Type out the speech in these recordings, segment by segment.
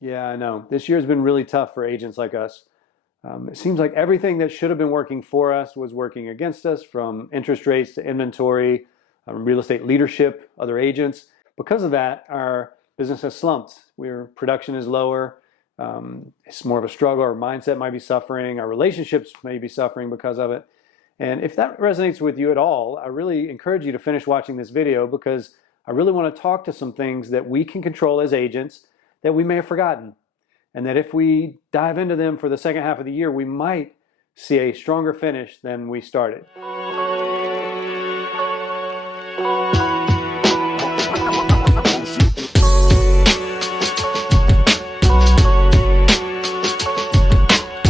Yeah, I know. This year has been really tough for agents like us. It seems like everything that should have been working for us was working against us, from interest rates to inventory, real estate leadership, other agents. Because of that, our business has slumped. Production is lower. It's more of a struggle. Our mindset might be suffering. Our relationships may be suffering because of it. And if that resonates with you at all, I really encourage you to finish watching this video, because I really want to talk to some things that we can control as agents that we may have forgotten. And that if we dive into them for the second half of the year, we might see a stronger finish than we started.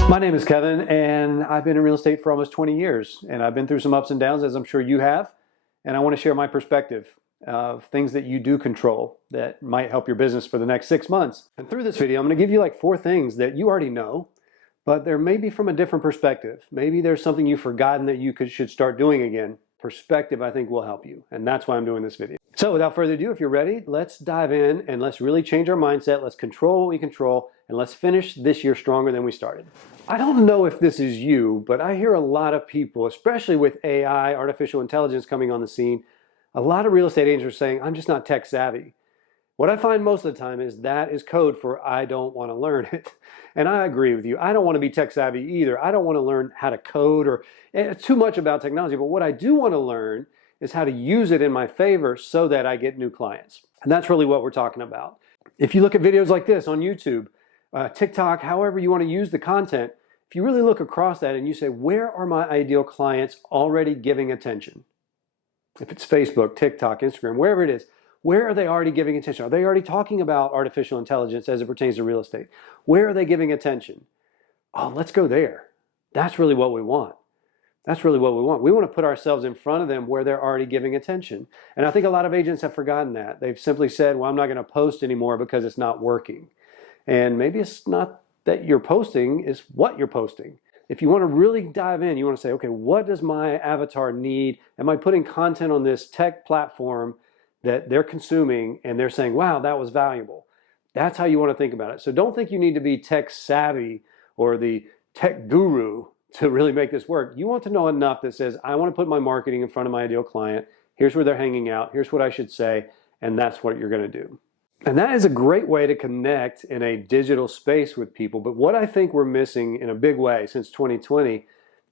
My name is Kevin, and I've been in real estate for almost 20 years, and I've been through some ups and downs, as I'm sure you have, and I want to share my perspective of things that you do control that might help your business for the next 6 months. And through this video, I'm going to give you like 4 things that you already know, but they're maybe from a different perspective. Maybe there's something you've forgotten that you should start doing again. Perspective, I think, will help you, and that's why I'm doing this video. So without further ado, if you're ready, let's dive in and let's really change our mindset. Let's control what we control, and let's finish this year stronger than we started. I don't know if this is you, but I hear a lot of people, especially with AI, artificial intelligence coming on the scene, a lot of real estate agents are saying, I'm just not tech savvy. What I find most of the time is that is code for I don't want to learn it. And I agree with you. I don't want to be tech savvy either. I don't want to learn how to code or too much about technology. But what I do want to learn is how to use it in my favor so that I get new clients. And that's really what we're talking about. If you look at videos like this on YouTube, TikTok, however you want to use the content, if you really look across that and you say, where are my ideal clients already giving attention? If it's Facebook, TikTok, Instagram, wherever it is, where are they already giving attention? Are they already talking about artificial intelligence as it pertains to real estate? Where are they giving attention? Oh, let's go there. That's really what we want. That's really what we want. We want to put ourselves in front of them where they're already giving attention. And I think a lot of agents have forgotten that. They've simply said, well, I'm not going to post anymore because it's not working. And maybe it's not that you're posting, it's what you're posting. If you want to really dive in, you want to say, okay, what does my avatar need? Am I putting content on this tech platform that they're consuming and they're saying, wow, that was valuable? That's how you want to think about it. So don't think you need to be tech savvy or the tech guru to really make this work. You want to know enough that says, I want to put my marketing in front of my ideal client. Here's where they're hanging out. Here's what I should say. And that's what you're going to do. And that is a great way to connect in a digital space with people. But what I think we're missing in a big way since 2020,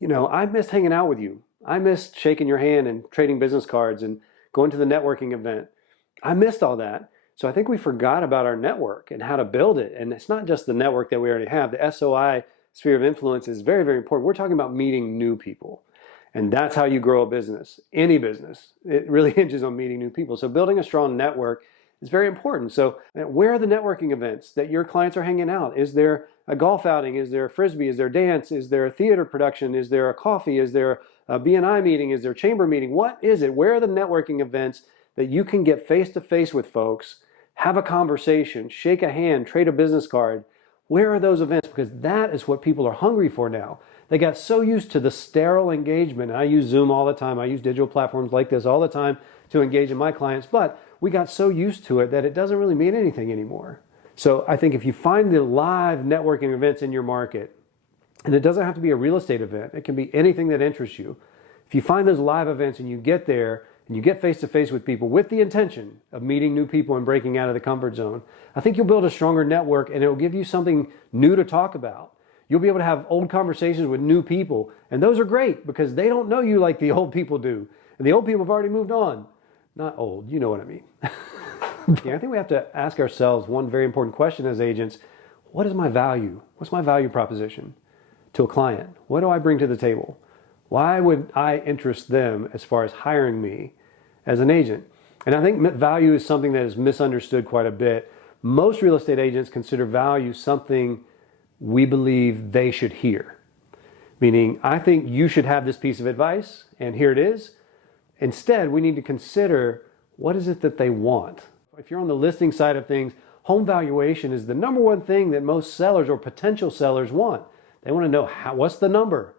I missed hanging out with you. I missed shaking your hand and trading business cards and going to the networking event. I missed all that. So I think we forgot about our network and how to build it. And it's not just the network that we already have. The SOI, sphere of influence, is very, very important. We're talking about meeting new people. And that's how you grow a business, any business. It really hinges on meeting new people. So building a strong network is very important. So where are the networking events that your clients are hanging out? Is there a golf outing? Is there a Frisbee? Is there dance? Is there a theater production? Is there a coffee? Is there a BNI meeting? Is there a chamber meeting? What is it? Where are the networking events that you can get face-to-face with folks, have a conversation, shake a hand, trade a business card? Where are those events? Because that is what people are hungry for now. They got so used to the sterile engagement. I use Zoom all the time. I use digital platforms like this all the time to engage in my clients, but we got so used to it that it doesn't really mean anything anymore. So I think if you find the live networking events in your market, and it doesn't have to be a real estate event, it can be anything that interests you. If you find those live events and you get there and you get face to face with people with the intention of meeting new people and breaking out of the comfort zone, I think you'll build a stronger network and it will give you something new to talk about. You'll be able to have old conversations with new people, and those are great because they don't know you like the old people do. And the old people have already moved on. Not old, you know what I mean. Yeah, I think we have to ask ourselves one very important question as agents. What is my value? What's my value proposition to a client? What do I bring to the table? Why would I interest them as far as hiring me as an agent? And I think value is something that is misunderstood quite a bit. Most real estate agents consider value something we believe they should hear. Meaning, I think you should have this piece of advice, and here it is. Instead, we need to consider what is it that they want. If you're on the listing side of things, home valuation is the number one thing that most sellers or potential sellers want. They want to know what's the number.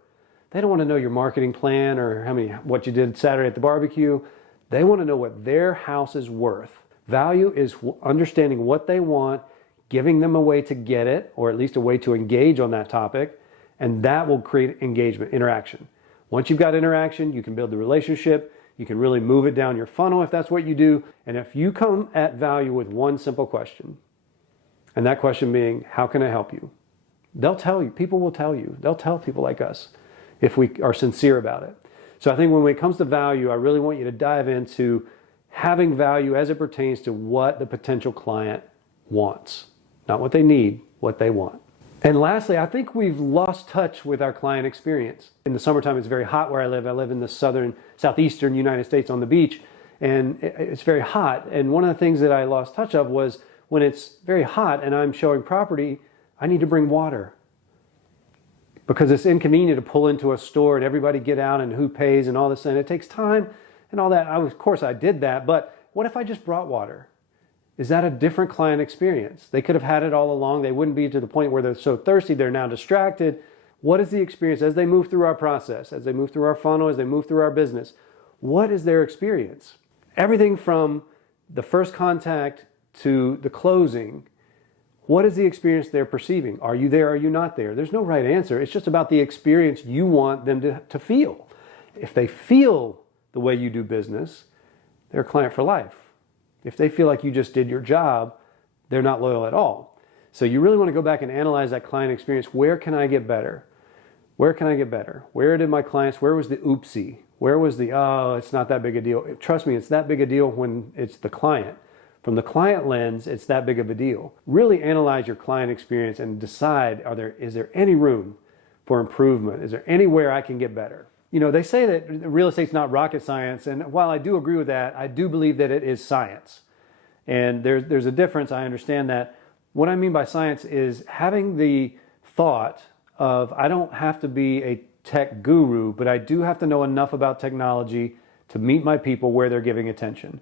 They don't want to know your marketing plan or what you did Saturday at the barbecue. They want to know what their house is worth. Value is understanding what they want, giving them a way to get it, or at least a way to engage on that topic, and that will create engagement, interaction. Once you've got interaction, you can build the relationship, you can really move it down your funnel if that's what you do, and if you come at value with one simple question, and that question being, how can I help you? They'll tell you, people will tell you, they'll tell people like us if we are sincere about it. So I think when it comes to value, I really want you to dive into having value as it pertains to what the potential client wants. Not what they need, what they want. And lastly, I think we've lost touch with our client experience. In the summertime, it's very hot where I live. I live in the southeastern United States on the beach, and it's very hot. And one of the things that I lost touch of was when it's very hot and I'm showing property, I need to bring water. Because it's inconvenient to pull into a store and everybody get out and who pays and all this, and it takes time and all that. Of course I did that, but what if I just brought water? Is that a different client experience? They could have had it all along. They wouldn't be to the point where they're so thirsty, they're now distracted. What is the experience as they move through our process, as they move through our funnel, as they move through our business? What is their experience? Everything from the first contact to the closing, what is the experience they're perceiving? Are you there? Are you not there? There's no right answer. It's just about the experience you want them to feel. If they feel the way you do business, they're a client for life. If they feel like you just did your job, they're not loyal at all. So you really want to go back and analyze that client experience. Where can I get better? Where can I get better? Where did my clients, where was the oopsie? Where was the, oh, it's not that big a deal? Trust me, it's that big a deal when it's the client. From the client lens, it's that big of a deal. Really analyze your client experience and decide, is there any room for improvement? Is there anywhere I can get better? You know, they say that real estate's not rocket science, and while I do agree with that, I do believe that it is science. And there's a difference, I understand that. What I mean by science is having the thought of, I don't have to be a tech guru, but I do have to know enough about technology to meet my people where they're giving attention.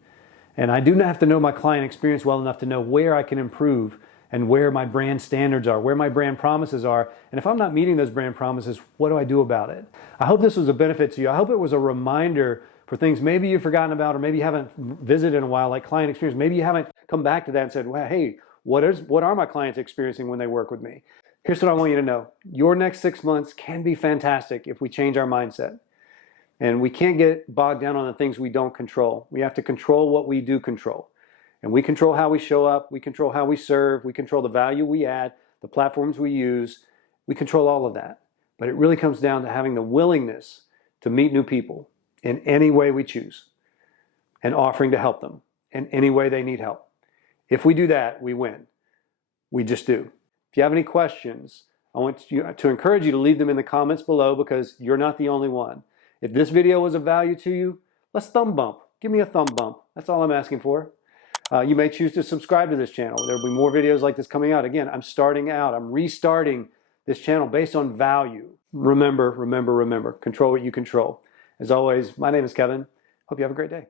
And I do have to know my client experience well enough to know where I can improve and where my brand standards are, where my brand promises are. And if I'm not meeting those brand promises, what do I do about it? I hope this was a benefit to you. I hope it was a reminder for things maybe you've forgotten about or maybe you haven't visited in a while, like client experience. Maybe you haven't come back to that and said, well, hey, what are my clients experiencing when they work with me? Here's what I want you to know. Your next 6 months can be fantastic if we change our mindset. And we can't get bogged down on the things we don't control. We have to control what we do control. And we control how we show up, we control how we serve, we control the value we add, the platforms we use. We control all of that. But it really comes down to having the willingness to meet new people in any way we choose and offering to help them in any way they need help. If we do that, we win. We just do. If you have any questions, I want you to encourage you to leave them in the comments below because you're not the only one. If this video was of value to you, let's thumb bump. Give me a thumb bump. That's all I'm asking for. You may choose to subscribe to this channel. There'll be more videos like this coming out. Again, I'm starting out. I'm restarting this channel based on value. Remember, control what you control. As always, my name is Kevin. Hope you have a great day.